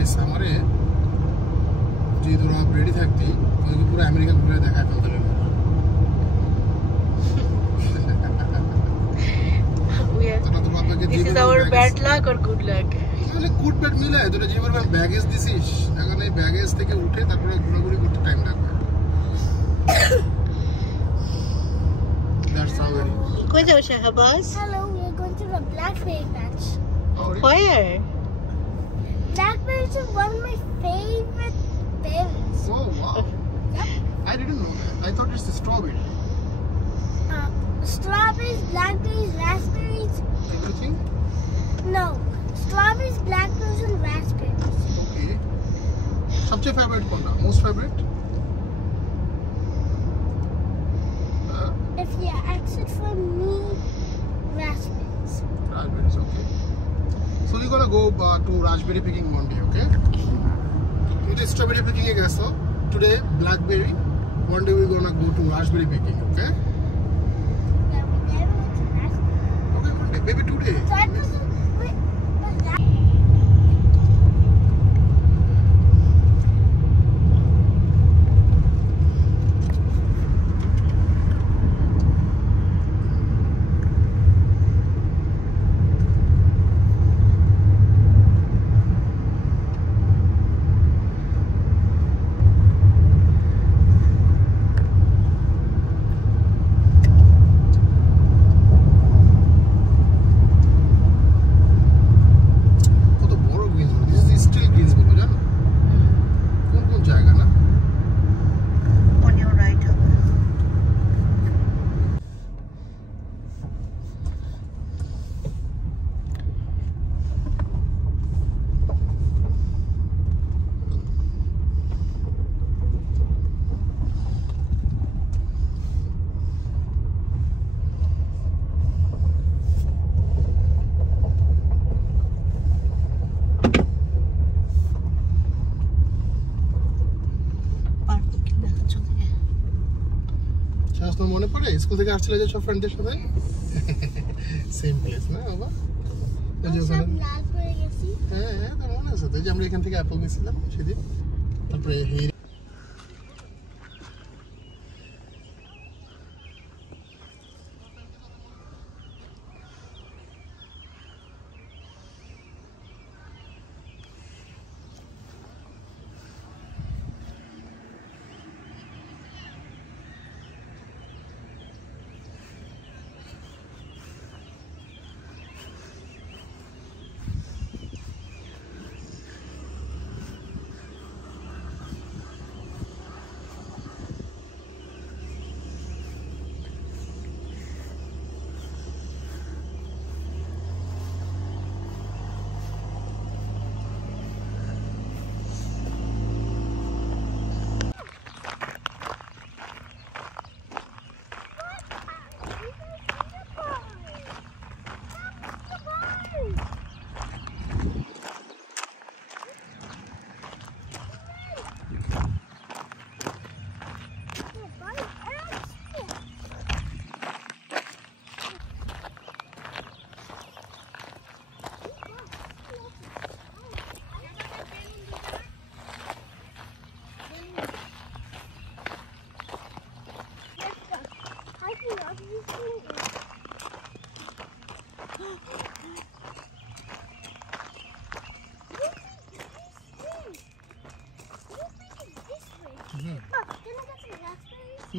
এই সামারে যদি তোরা রেডি থাকতি তোকে পুরো আমেরিকা ঘুরে দেখা ফেলতে হবে। This is our bad luck or good luck? মানে গুড ব্যাড মিলে তোরা যেভাবে ব্যাগেজ দিছিস এখন এই ব্যাগেজ থেকে উঠে তারপরে ঘোরাঘুরি করতে টাইম লাগবে। That's how it is. কই যাও Shahbaz? Hello, we are going to the blackberry patch. Where? Blackberries are one of my favorite berries. Oh wow. I didn't know that. I thought it's a strawberry. Strawberries, blackberries, raspberries. Everything? No, strawberries, blackberries, and raspberries. Okay. सबसे favorite कौन सा? Most favorite? If you ask it for me, raspberries. Raspberries, okay. So we're gonna go to raspberry picking Monday, okay? Today strawberry picking again, so today blackberry. One day we're gonna go to raspberry picking, okay? Yeah, we never went to raspberries. Okay, one day, maybe today. So I wasn't. Wait, but that. তোর মনে পড়ে স্কুল থেকে আসছিল যে সব ফ্রেন্ডদের সাথে same place না বাবা? হ্যাঁ হ্যাঁ তোর মনে আছে তো যে আমরা এখান থেকে অ্যাপল নিয়েছিলাম সেদিন তারপরে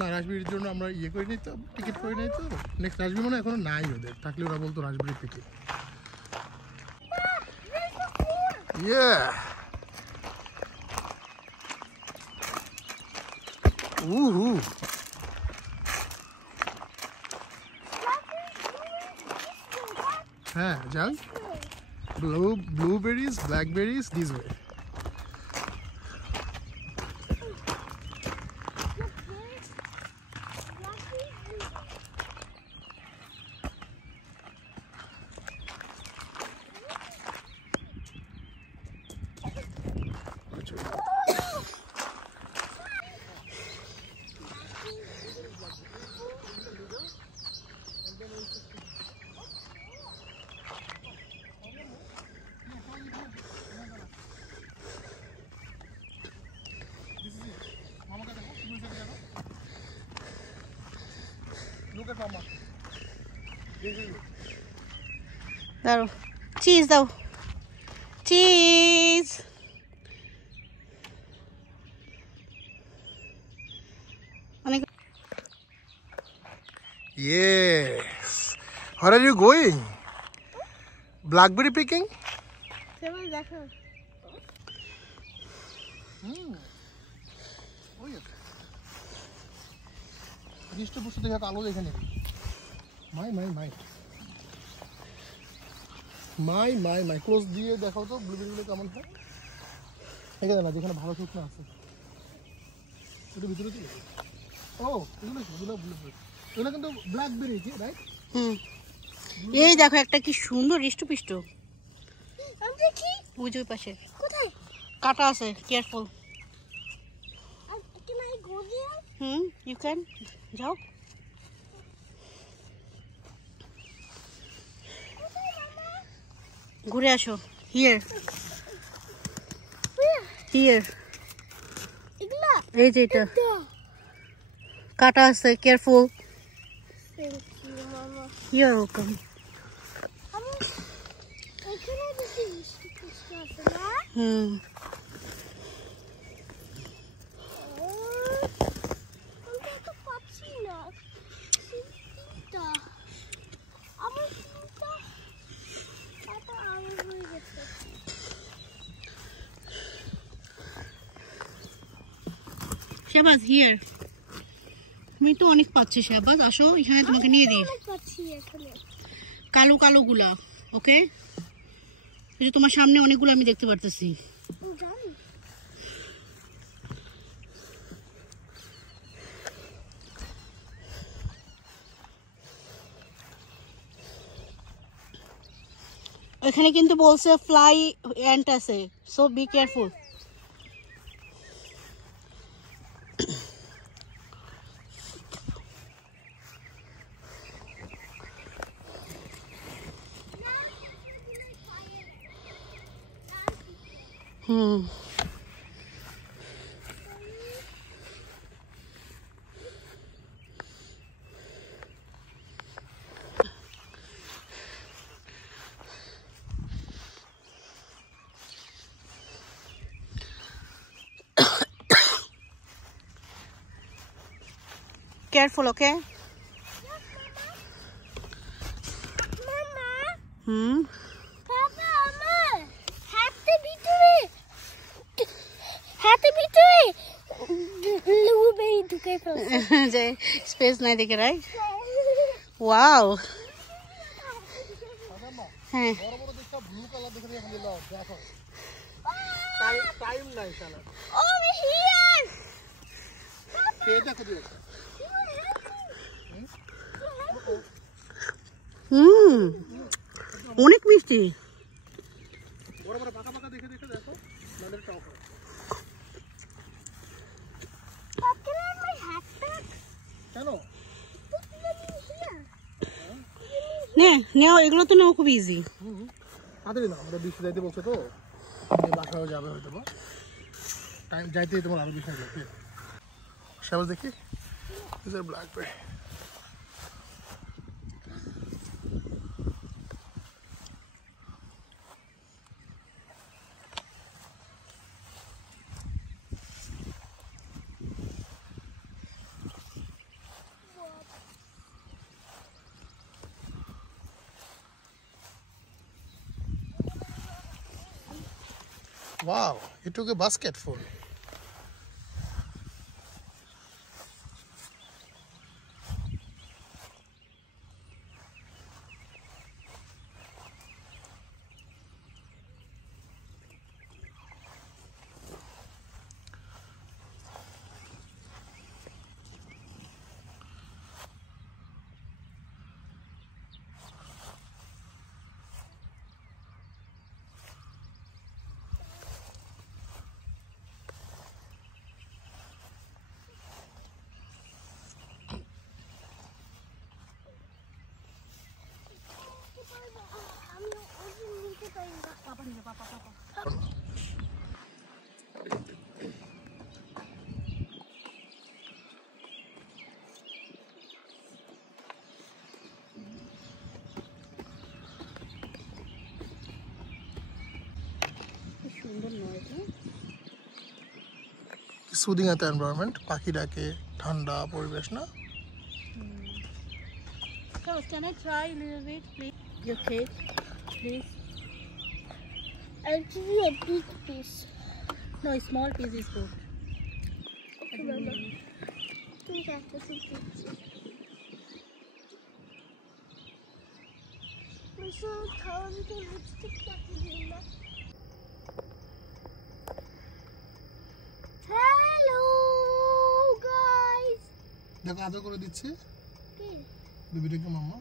না রাজবাড়ির জন্য আমরা ইয়ে করে নিই তো টিকিট করে নিই তো নেক্সট রাজবাড়ি মনে এখনো নাই ওদের থাকলে ওরা বলতো রাজবাড়ি টিকিট হ্যাঁ যাই blueberries, blackberries this way. দাও চিজ দাও চিজ অনেক Yes. Where are you going? Blackberry picking? সেবার দেখো হৃষ্টপুষ্ট দেখে আলো দেখে নেবে মাই মাই মাই মাই মাই মাই ক্লোজ দিয়ে দেখাও তো ব্লুবেরিগুলো কেমন হয় এখানে না যেখানে ভালো শুকনো আছে এটা ভিতরে দিলে ও এগুলো এগুলো কিন্তু ব্ল্যাকবেরি কি রাইট এই দেখো একটা কি সুন্দর হৃষ্টপুষ্ট আমি দেখি ওই যে ওই পাশে কোথায় কাটা আছে careful can I go there you can যাও ঘুরে আসো হিয়ার হিয়ার এগুলা এই যে এটা তো কাটা আছে কেয়ারফুল থ্যাংক ইউ মামা ইউর ওয়েলকাম আমি এখানে দেখি কিছু আছে না আমি তো পাচ্ছি না তিনটা আমার তিনটা এটা আগে হয়ে গেছে শাহবাজ হিয়ার তুমি তো অনেক পাচ্ছি শাহবাজ আসো এখানে তোমাকে নিয়ে দিই অনেক পাচ্ছি এখানে কালো কালো গুলা ওকে এই যে তোমার সামনে অনেকগুলো আমি দেখতে পারতেছি জানি এখানে কিন্তু বলছে ফ্লাই অ্যান্ট আছে so be careful Careful, okay? মামা পাপা আমার হাতে ভিতরে ব্লুবেরি ঢুকে ফেলছে যে স্পেস নাই দেখে রাইট ওয়াও হ্যাঁ বড় বড় দেখো ব্লু কালার দেখে দেখো দেখো টাইম নাই শালা over here কে দেখো দিও অনেক মিষ্টি বড় বড় পাকা পাকা দেখে দেখে দেখো নাদের টক হয় Can I have my hat back? কেন নে নেও এগুলো তো নেওয়া খুব ইজি তাড়াতাড়ি না আমরা বৃষ্টি যাইতে বলছো তো বাসাও যাবে হয়তো বা টাইম যাইতেই তোমার আরো বেশি লাগবে শাবাশ দেখি this are blackberry Wow, you took a basket full. Soothing একটা এনভায়রনমেন্ট, পাখি ডাকে, ঠান্ডা পরিবেশ না? So, can I try a little bit, please? Your cake, please. I'll give you a big piece. No, a small piece is good. Okay, Mama. তুমি একটা দিচ্ছি। মিশু খাওয়া দিতে লিপস্টিক লাগিয়ে দিন না। Hello guys. দেখো আদর করে দিচ্ছে কি? বেবিটাকে মাম্মা।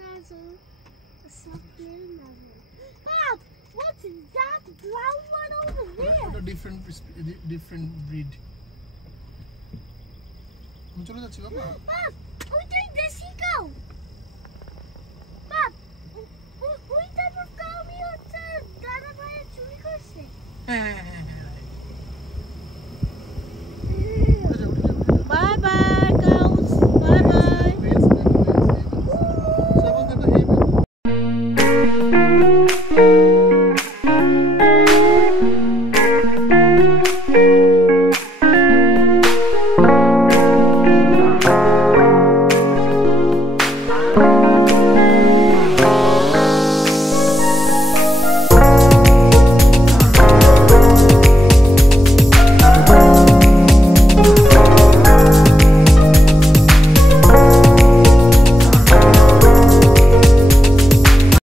Nozzle. A soft little nozzle. Pop, what's that brown one over there? ওটা ডিফারেন্ট ব্রিড। আমি চলে যাচ্ছি বাবা। Pop, ওইটাই দেশি কাউ। Pop, ওই টাইপ অফ কাউ হচ্ছে দাদা ভাই চুরি করছে। হ্যাঁ